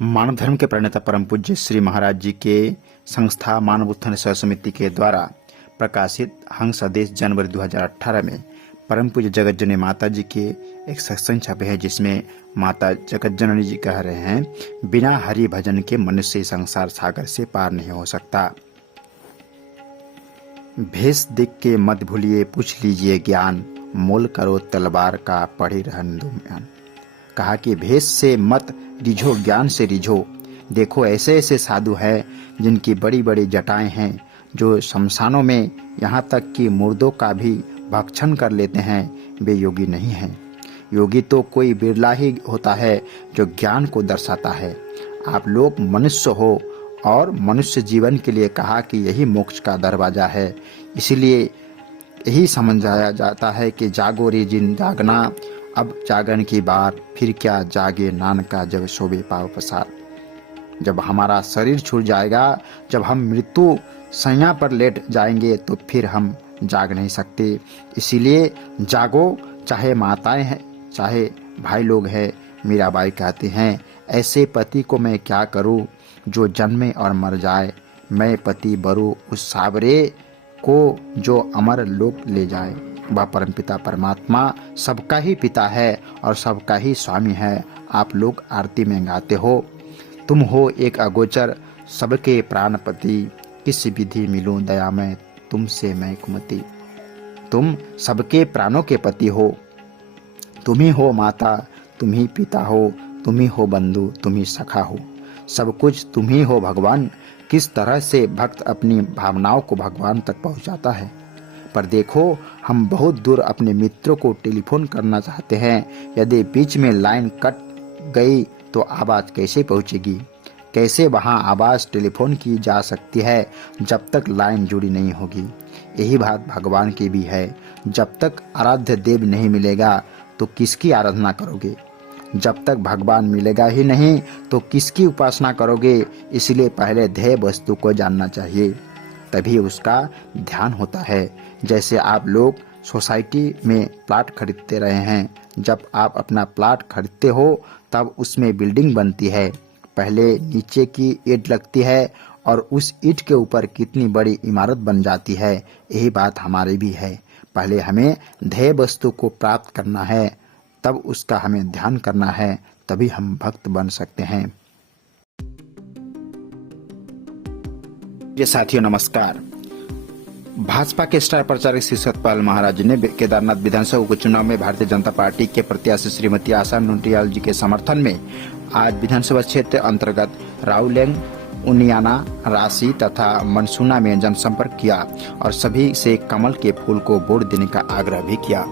मानव धर्म के प्रणेता परम पूज्य श्री महाराज जी के संस्था मानव उत्थान सह समिति के द्वारा प्रकाशित हंस आदेश जनवरी 2018 में परम पूज्य जगत जननी माता जी के एक सत्संग छपे हैं, जिसमें माता जगत जननी जी कह रहे हैं, बिना हरि भजन के मनुष्य संसार सागर से पार नहीं हो सकता। भेष दिख के मत भूलिए, पूछ लीजिए ज्ञान, मोल करो तलवार का पढ़े रहन दो म्यान। कहा कि भेष से मत रिझो, ज्ञान से रिझो। देखो ऐसे ऐसे साधु हैं जिनकी बड़ी बड़ी जटाएं हैं, जो शमशानों में यहाँ तक कि मुर्दों का भी भक्षण कर लेते हैं। वे योगी नहीं हैं। योगी तो कोई बिरला ही होता है जो ज्ञान को दर्शाता है। आप लोग मनुष्य हो और मनुष्य जीवन के लिए कहा कि यही मोक्ष का दरवाजा है। इसलिए यही समझाया जाता है कि जागो रे जिन जागना, अब जागरण की बार, फिर क्या जागे नानका जब शोभे पाव पसार। जब हमारा शरीर छूट जाएगा, जब हम मृत्यु सैया पर लेट जाएंगे, तो फिर हम जाग नहीं सकते। इसीलिए जागो, चाहे माताएं हैं चाहे भाई लोग हैं। मीराबाई कहती हैं, ऐसे पति को मैं क्या करूं जो जन्मे और मर जाए। मैं पति बरू उस सावरे को जो अमर लोक ले जाए। वह परमपिता परमात्मा सबका ही पिता है और सबका ही स्वामी है। आप लोग आरती में गाते हो, तुम हो एक अगोचर सबके प्राणपति, किस विधि मिलूं दया में तुमसे मैं कुमति। तुम सबके प्राणों के पति हो, तुम ही हो माता, तुम ही पिता हो, तुम ही हो बंधु, तुम ही सखा हो। सब कुछ तुम ही हो भगवान। किस तरह से भक्त अपनी भावनाओं को भगवान तक पहुंचाता है। पर देखो, हम बहुत दूर अपने मित्रों को टेलीफोन करना चाहते हैं। यदि बीच में लाइन कट गई तो आवाज कैसे पहुंचेगी? कैसे वहां आवाज टेलीफोन की जा सकती है जब तक लाइन जुड़ी नहीं होगी? यही बात भगवान की भी है। जब तक आराध्य देव नहीं मिलेगा तो किसकी आराधना करोगे? जब तक भगवान मिलेगा ही नहीं तो किसकी उपासना करोगे? इसलिए पहले ध्येय वस्तु को जानना चाहिए, तभी उसका ध्यान होता है। जैसे आप लोग सोसाइटी में प्लाट खरीदते रहे हैं। जब आप अपना प्लाट खरीदते हो तब उसमें बिल्डिंग बनती है। पहले नीचे की ईंट लगती है और उस ईंट के ऊपर कितनी बड़ी इमारत बन जाती है। यही बात हमारी भी है। पहले हमें ध्येय वस्तु को प्राप्त करना है, तब उसका हमें ध्यान करना है, तभी हम भक्त बन सकते हैं। ये साथियों नमस्कार। भाजपा के स्टार प्रचारक श्री सतपाल महाराज ने केदारनाथ विधानसभा उपचुनाव में भारतीय जनता पार्टी के प्रत्याशी श्रीमती आशा नोटियाल जी के समर्थन में आज विधानसभा क्षेत्र अंतर्गत राउलेंग, उनियाना, राशि तथा मनसूना में जनसंपर्क किया और सभी से कमल के फूल को वोट देने का आग्रह भी किया।